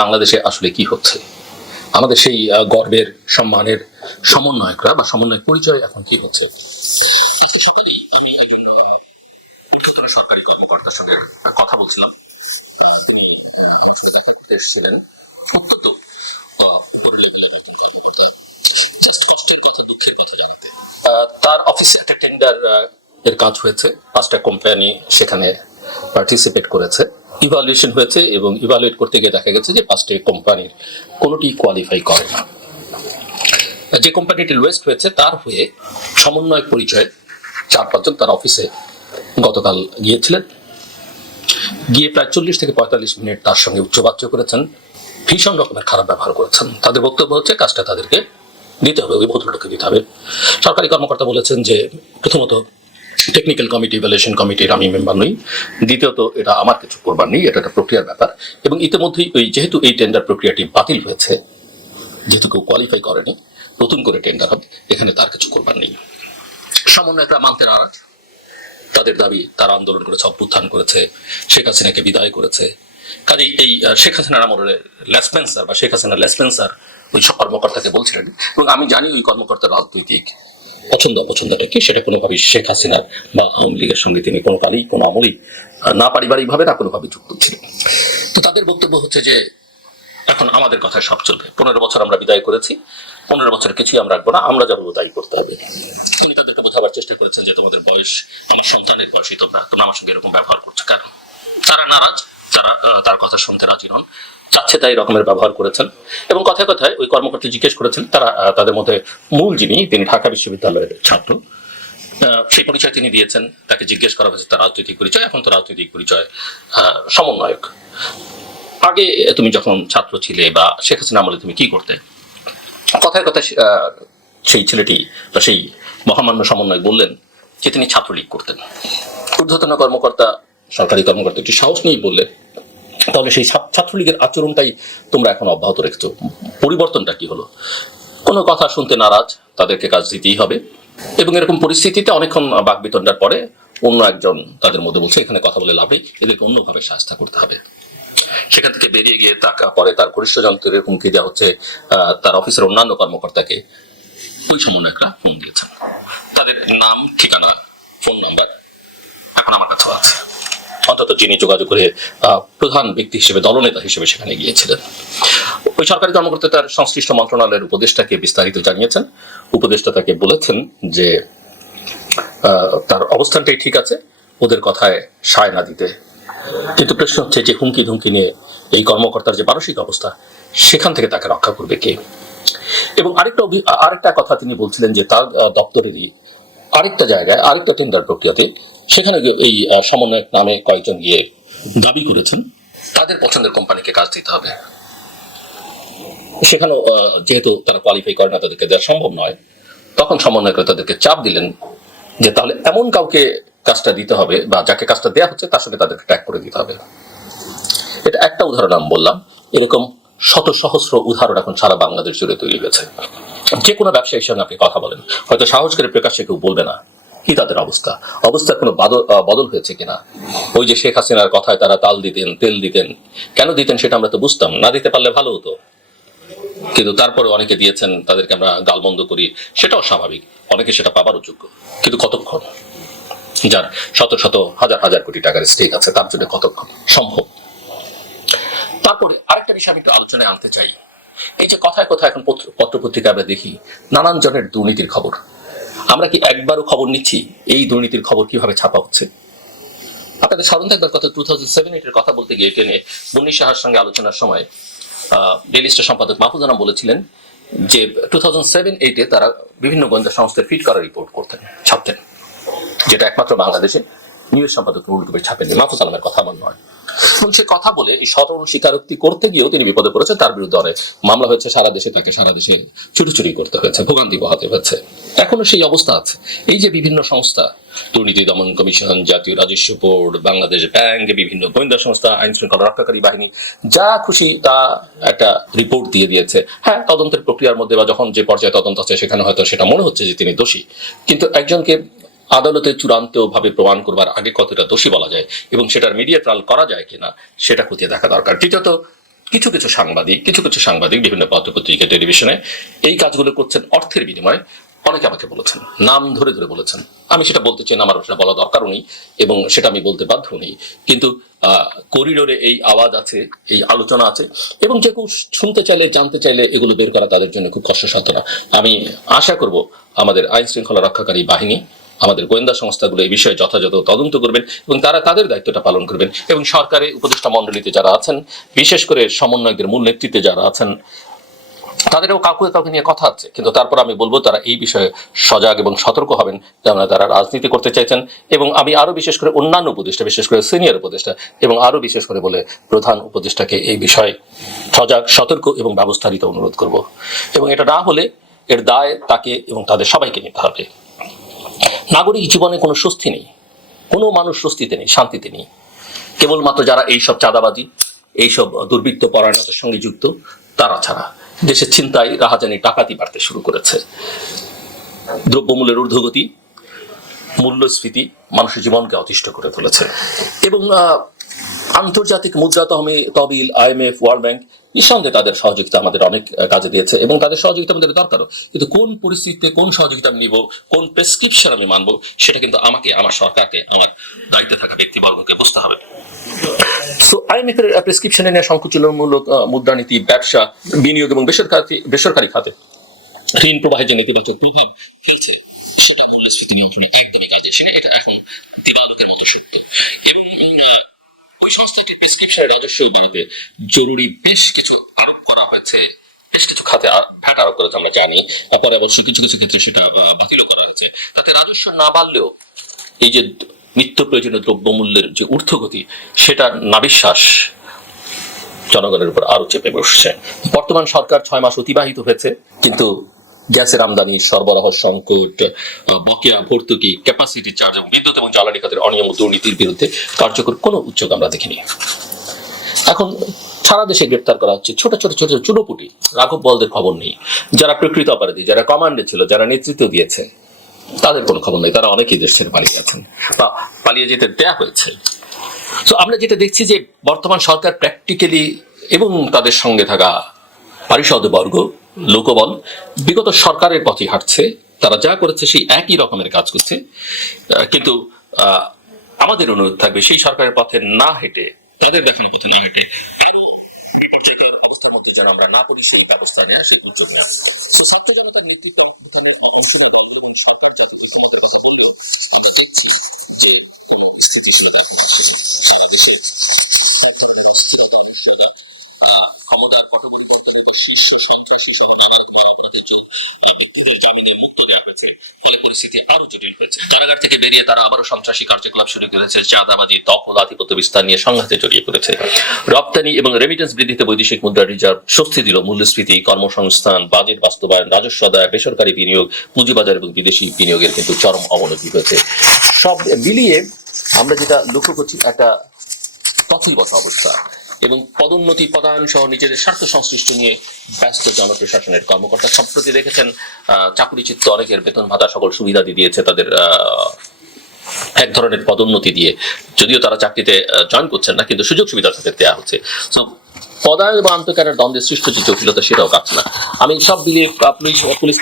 বাংলাদেশে আসলে কি হচ্ছে? আমাদের সেই গর্বের, সম্মানের সমন্বয়করা বা সমন্বয় পরিচয় এখন কি হচ্ছে? সকালেই আমি একজন উচ্চতর সরকারি কর্মকর্তার সঙ্গে কথা বলছিলাম। তিনি আমার তার অফিসে একটা টেন্ডার এর কাজ হয়েছে। পাঁচটা কোম্পানি সেখানে পার্টিসিপেট করেছে। ইভালুয়েশন হয়েছে এবং ইভালুয়েট করতে গিয়ে দেখা গেছে যে পাঁচটি কোম্পানির কোনোটি কোয়ালিফাই করে না। যে কোম্পানিটি ওয়েস্ট হয়েছে, তার হয়ে সমন্বয় পরিচয় চার পাঁচজন তার অফিসে গতকাল গিয়েছিলেন। গিয়ে প্রায় চল্লিশ থেকে পঁয়তাল্লিশ মিনিট তার সঙ্গে উচ্চবাচ্য করেছেন, ভীষণ রকমের খারাপ ব্যবহার করেছেন। তাদের বক্তব্য হচ্ছে, কাজটা তাদেরকে দিতে হবে, ওই ভদ্রলোককে দিতে হবে। সরকারি কর্মকর্তা বলেছেন যে প্রথমত টেকনিক্যাল কমিটি ইভ্যালুয়েশন কমিটির আমি মেম্বার নই। দ্বিতীয়ত, এটা আমার কিছু করবার নেই, এটা একটা প্রক্রিয়ার ব্যাপার। এবং ইতিমধ্যেই ওই যেহেতু এই টেন্ডার প্রক্রিয়াটি বাতিল হয়েছে, যেহেতু কেউ কোয়ালিফাই করেনি, নতুন করে টেন্ডার হবে, এখানে তার কিছু করবার নেই। সমন্বয়করা মানতে নারাজ। তাদের দাবি, তারা আন্দোলন করেছে, অভ্যুত্থান করেছে, শেখ হাসিনাকে বিদায় করেছে। কাজেই এই শেখ হাসিনার আমলের লেসপেন্সার বা শেখ হাসিনার লেসপেন্সার ওই সব কর্মকর্তাকে বলছিলেন। এবং আমি জানি ওই কর্মকর্তার রাজনৈতিক পছন্দ অপছন্দটা কি সেটা কোনোভাবেই শেখ হাসিনার বা আওয়ামী লীগের সঙ্গে তিনি কোনো কালেই, কোনো আমলেই না পারিবারিকভাবে না কোনোভাবে যুক্ত ছিলেন তো তাদের বক্তব্য হচ্ছে যে, এখন আমাদের কথায় সব চলবে। পনেরো বছর আমরা বিদায় করেছি। পনেরো বছর কিছুই আমরা রাখব না, আমরা যাব তাই করতে হবে। তিনি তাদেরকে বোঝাবার চেষ্টা করেছেন যে, তোমাদের বয়স আমার সন্তানের বয়সই তোমরা তোমরা আমার সঙ্গে এরকম ব্যবহার করছ কেন? তারা নারাজ তারা তার কথা শুনতে রাজি নন। চাচ্ছে তাই রকমের ব্যবহার করেছেন। এবং কথায় কথায় ওই কর্মকর্তা জিজ্ঞেস করেছেন তারা তাদের মধ্যে মূল যিনি তিনি ঢাকা বিশ্ববিদ্যালয়ের ছাত্র সেই পরিচয় তিনি দিয়েছেন। তাকে জিজ্ঞেস করা হয়েছে তার রাজনৈতিক পরিচয় এখন তো রাজনৈতিক পরিচয় সমন্বয়ক। আগে তুমি যখন ছাত্র ছিলে বা শেখ হাসিনা আমলে তুমি কি করতে? কথায় আহ, সেই ছেলেটি বা সেই মহামান্য সমন্বয় বললেন যে তিনি ছাত্রলীগ করতেন। ঊর্ধ্বতন কর্মকর্তা সরকারি কর্মকর্তা একটি সাহস নিয়েই বললেন তাহলে সেই ছাত্রলীগের আচরণটাই তোমরা এখন অব্যাহত রেখেছো। পরিবর্তনটা কি হলো? কোনো কথা শুনতে নারাজ, তাদেরকে কাজ দিতেই হবে। এবং এরকম পরিস্থিতিতে অনেকক্ষণ বাকবিতণ্ডার পরে অন্য একজন তাদের মধ্যে বলছে, এখানে কথা বলে লাভ নেই, এদেরকে অন্যভাবে শাস্তা করতে হবে। সেখান থেকে বেরিয়ে গিয়ে তাকা পরে তার ঘনিষ্ঠ যন্ত্রের হুমকি দেওয়া হচ্ছে তার অফিসের অন্যান্য কর্মকর্তাকে ওই সমন্বয়করা ফোন দিয়েছেন। তাদের নাম, ঠিকানা, ফোন নাম্বার এখন আমার কাছেও আছে। অন্তত যিনি যোগাযোগ করে প্রধান ব্যক্তি হিসেবে, দলনেতা হিসেবে সেখানে গিয়েছিলেন। ওই সরকারি কর্মকর্তা তার সংশ্লিষ্ট মন্ত্রণালয়ের উপদেষ্টাকে বিস্তারিত জানিয়েছেন। উপদেষ্টা তাকে বলেছেন যে তার অবস্থানটাই ঠিক আছে, ওদের কথায় সায় না দিতে। কিন্তু প্রশ্ন হচ্ছে যে হুমকি ধুমকি নিয়ে এই কর্মকর্তার যে মানসিক অবস্থা, সেখান থেকে তাকে রক্ষা করবে কে? এবং আরেকটা আরেকটা কথা তিনি বলছিলেন যে, তার দপ্তরেরই আরেকটা জায়গায়, আরেকটা টেন্ডার প্রক্রিয়াতে সেখানে এই সমন্বয়ক নামে কয়েকজন গিয়ে দাবি করেছেন। তাদের পছন্দের কোম্পানিকে কাজ দিতে হবে। সেখানেও যেহেতু তারা কোয়ালিফাই করে না তাদেরকে দেওয়া সম্ভব নয় তখন সমন্বয়করা তাদেরকে চাপ দিলেন যে তাহলে এমন কাউকে কাজটা দিতে হবে বা যাকে কাজটা দেওয়া হচ্ছে তার সঙ্গে তাদেরকে ট্যাগ করে দিতে হবে। এটা একটা উদাহরণ আমি বললাম। এরকম শত সহস্র উদাহরণ এখন সারা বাংলাদেশ জুড়ে তৈরি হয়েছে। যে কোনো ব্যবসায়ীর সঙ্গে আপনি কথা বলেন। হয়তো সাহস করে প্রকাশ্যে কেউ বলবে না। কি তাদের অবস্থা? অবস্থার কোনো বদল হয়েছে কিনা? ওই যে শেখ হাসিনার কথায় তারা তাল দিতেন, তেল দিতেন। কেন দিতেন সেটা আমরা তো বুঝতাম। না দিতে পারলে ভালো হতো। কিন্তু তারপরে অনেকে দিয়েছেন, তাদেরকে আমরা গালবন্ধ করি। সেটাও স্বাভাবিক। অনেকে সেটা পাবারও যোগ্য। কিন্তু কতক্ষণ? যার শত শত, হাজার হাজার কোটি টাকার স্টেক আছে, তার জন্য কতক্ষণ সম্ভব? তারপরে আরেকটা বিষয় আমি একটু আলোচনায় আনতে চাই। এই যে কথায় কথায় এখন পত্র পত্রপত্রিকা আমরা দেখি, নানান জনের দুর্নীতির খবর। আমরা কি একবারও খবর নিচ্ছি? এই দুর্নীতির খবর কীভাবে ছাপা হচ্ছে? আপনাদের স্মরণ থাকবার কথা টু থাউজেন্ড সেভেন এর কথা বলতে গিয়ে টেনে বন্নি সাহার সঙ্গে আলোচনার সময় ডেলি স্টার সম্পাদক মাহফুজ আনাম বলেছিলেন যে টু থাউজেন্ড সেভেন এইটে তারা বিভিন্ন গোয়েন্দা সংস্থার ফিট করা রিপোর্ট করতেন, ছাপতেন, যেটা একমাত্র বাংলাদেশে নিউজ সম্পাদক নুরুল কবির ছাপেন মাহফুজ আলমের কথা আমার নয় এবং সে কথা বলে এই সতর্ক স্বীকারোক্তি করতে গিয়েও তিনি বিপদে পড়েছেন। তার বিরুদ্ধে অনেক মামলা হয়েছে সারা দেশে, তাকে সারা দেশে চুরি চুরি করতে হয়েছে, ভোগান্তি পোহাতে হয়েছে। এখনও সেই অবস্থা আছে। এই যে বিভিন্ন সংস্থা, দুর্নীতি দমন কমিশন, জাতীয় রাজস্ব বোর্ড, বাংলাদেশ ব্যাংক, বিভিন্ন গোয়েন্দা সংস্থা, আইন শৃঙ্খলা রক্ষাকারী বাহিনী, যা খুশি তা একটা রিপোর্ট দিয়ে দিয়েছে। হ্যাঁ তদন্তের প্রক্রিয়ার মধ্যে বা যখন যে পর্যায়ে তদন্ত আছে, সেখানে হয়তো সেটা মনে হচ্ছে যে তিনি দোষী। কিন্তু একজনকে আদালতে চূড়ান্ত ভাবে প্রমাণ করবার আগে কতটা দোষী বলা যায় এবং সেটার মিডিয়া ট্রায়াল করা যায় কিনা, সেটা খতিয়ে দেখা দরকার। তৃতীয়ত কিছু কিছু সাংবাদিক, কিছু কিছু সাংবাদিক বিভিন্ন পত্রপত্রিকা, টেলিভিশনে এই কাজগুলো করছেন অর্থের বিনিময়ে। অনেকে আমাকে বলেছেন, নাম ধরে ধরে বলেছেন। আমি সেটা বলতে চাই আমার সেটা বলা দরকারও নেই, এবং সেটা আমি বলতে বাধ্য নেই। কিন্তু করিডোরে এই আওয়াজ আছে, এই আলোচনা আছে, এবং যে কেউ শুনতে চাইলে, জানতে চাইলে এগুলো বের করা তাদের জন্য খুব কষ্টসাধ্য। না আমি আশা করব আমাদের আইন শৃঙ্খলা রক্ষাকারী বাহিনী, আমাদের গোয়েন্দা সংস্থাগুলো এই বিষয়ে যথাযথ তদন্ত করবেন, এবং তারা তাদের দায়িত্বটা পালন করবেন, এবং সরকারের উপদেষ্টা মণ্ডলীতে যারা আছেন, বিশেষ করে সমন্বয়কদের মূল নেতৃত্বে যারা আছেন তাদেরও কাউকে কাউকে নিয়ে কথা আছে, কিন্তু তারপর আমি বলব তারা এই বিষয়ে সজাগ এবং সতর্ক হবেন যেন তারা রাজনীতি করতে চাইছেন এবং আমি আরও বিশেষ করে অন্যান্য উপদেষ্টা, বিশেষ করে সিনিয়র উপদেষ্টা এবং আরও বিশেষ করে বলে প্রধান উপদেষ্টাকে এই বিষয়ে সজাগ, সতর্ক এবং ব্যবস্থা নিতে অনুরোধ করব। এবং এটা না হলে এর দায় তাকে এবং তাদের সবাইকে নিতে হবে। নাগরিক জীবনে কোনো স্বস্তি নেই, কোনো মানুষ স্বস্তিতে নেই, শান্তিতে নেই। কেবলমাত্র যারা এইসব চাঁদাবাজি, এইসব দুর্বৃত্ত পরায়ণতার সঙ্গে যুক্ত, তারা ছাড়া। দেশের চিন্তায় রাহাজানি, ডাকাতি বাড়তে শুরু করেছে। দ্রব্যমূল্যের ঊর্ধ্বগতি, মূল্যস্ফীতি মানুষের জীবনকে অতিষ্ঠ করে তুলেছে। এবং আন্তর্জাতিক মুদ্রা তহমে তহবিল আইএমএফ ওয়ার্ল্ড ব্যাংক নিঃসন্দেহে তাদের সহযোগিতা আমাদের অনেক কাজে দিয়েছে এবং তাদের সহযোগিতা আমাদের দরকারও। কিন্তু কোন পরিস্থিতিতে কোন সহযোগিতা আমি নিব কোন প্রেসক্রিপশন আমি মানবো সেটা কিন্তু আমাকে আমার সরকারকে আমার দায়িত্বে থাকা ব্যক্তিবর্গকে বুঝতে হবে। সো প্রেসক্রিপশনে নেওয়া সংকুচনমূলক মুদ্রানীতি ব্যবসা বিনিয়োগ এবং বেসরকারি বেসরকারি খাতে। ঋণ প্রবাহের যে নেতিবাচক প্রভাব ফেলছে সেটা মূল্যস্ফীতি নিয়ন্ত্রণে একদমই কাজে না এটা এখন দিবালোকের মতো সত্য। এবং ওই সংস্থাটির প্রেসক্রিপশনের রাজস্ব বাড়িতে জরুরি বেশ কিছু আরোপ করা হয়েছে বেশ কিছু খাতে ভ্যাট আরোপ করেছে আমরা জানি। আর পরে আবার কিছু কিছু ক্ষেত্রে সেটা আহ, বাতিলও করা হয়েছে। তাতে রাজস্ব না বাড়লেও এই যে নিত্য প্রয়োজনীয় দ্রব্যমূল্যের যে ঊর্ধ্বগতি সেটা নাবিশ্বাস জনগণের উপর আরও চেপে বসছে। বর্তমান সরকার ছয় মাস অতিবাহিত হয়েছে কিন্তু গ্যাসের আমদানি, সরবরাহ সংকট বকেয়া ভর্তুকি ক্যাপাসিটি চার্জ এবং বিদ্যুৎ এবং জ্বালানি খাতের অনিয়ম দুর্নীতির বিরুদ্ধে কার্যকর কোনো উদ্যোগ আমরা দেখিনি। এখন সারা দেশে গ্রেপ্তার করা হচ্ছে ছোট ছোট ছোট চুনোপুটি। রাঘব বলদের খবর নেই। যারা প্রকৃত অপরাধী, যারা কমান্ডে ছিল, যারা নেতৃত্ব দিয়েছে, তাদের কোনো খবর নেই। তারা অনেকেই দেশ ছেড়ে পালিয়ে গেছেন বা পালিয়ে যেতে দেয়া হয়েছে। তো আমরা যেটা দেখছি যে বর্তমান সরকার প্র্যাকটিক্যালি এবং তাদের সঙ্গে থাকা পারিষদ বর্গ লোকবল, বিগত সরকারের পথে হাঁটছে, তারা যা করেছে সেই একই রকমের কাজ করছে। কিন্তু আমাদের অনুরোধ থাকবে সেই সরকারের পথে না হেঁটে, তাদের দেখানো পথে না হেঁটে অবস্থার মধ্যে যেন আমরা না করি সেই ব্যবস্থা নেওয়া, সেই উদ্যোগ নেওয়া এখানে মুসলিম সরকার যত বেশি ভাবে কথা বলবে, এটা দেখছি যে স্থিতিশীলতা সারা দেশে সরকারের কোনো অস্থিরতা হচ্ছে না। আহ, পর শীর্ষ সন্ত্রাসী সহ নানা জন্য ব্যক্তিদের জামিনে মুক্ত দেওয়া হয়েছে ফলে পরিস্থিতি আরও জটিল কারাগার থেকে বেরিয়ে তারা আবারও সন্ত্রাসী কার্যকলাপ শুরু করেছে চাঁদাবাজি দখল আধিপত্য বিস্তার নিয়ে সংঘাতে জড়িয়ে পড়েছে রপ্তানি এবং রেমিটেন্স বৃদ্ধিতে বৈদেশিক মুদ্রা রিজার্ভ স্বস্তি দিল মূল্যস্ফীতি কর্মসংস্থান বাজেট বাস্তবায়ন রাজস্ব আদায় বেসরকারি বিনিয়োগ পুঁজিবাজার এবং বিদেশি বিনিয়োগের কিন্তু চরম অবনতি হয়েছে। সব মিলিয়ে আমরা যেটা লক্ষ্য করছি, একটা তথৈবচ অবস্থা। এবং পদোন্নতি পদায়ন সহ নিজেদের স্বার্থ সংশ্লিষ্ট নিয়ে ব্যস্ত জনপ্রশাসনের কর্মকর্তা সম্প্রতি দেখেছেন চাকুরিচিত্ত অনেকের বেতন ভাতা সকল সুবিধাদি দিয়েছে তাদের এক ধরনের পদোন্নতি দিয়ে। যদিও তারা চাকরিতে জয়েন করছেন না কিন্তু সুযোগ সুবিধা তাদের দেওয়া হচ্ছে। So, পদায়ন বা আন্তঃকারের দ্বন্দ্বের সৃষ্ট যে জটিলতা সেটাও কাটছে না। আমি সব মিলিয়ে পুলিশ পুলিশ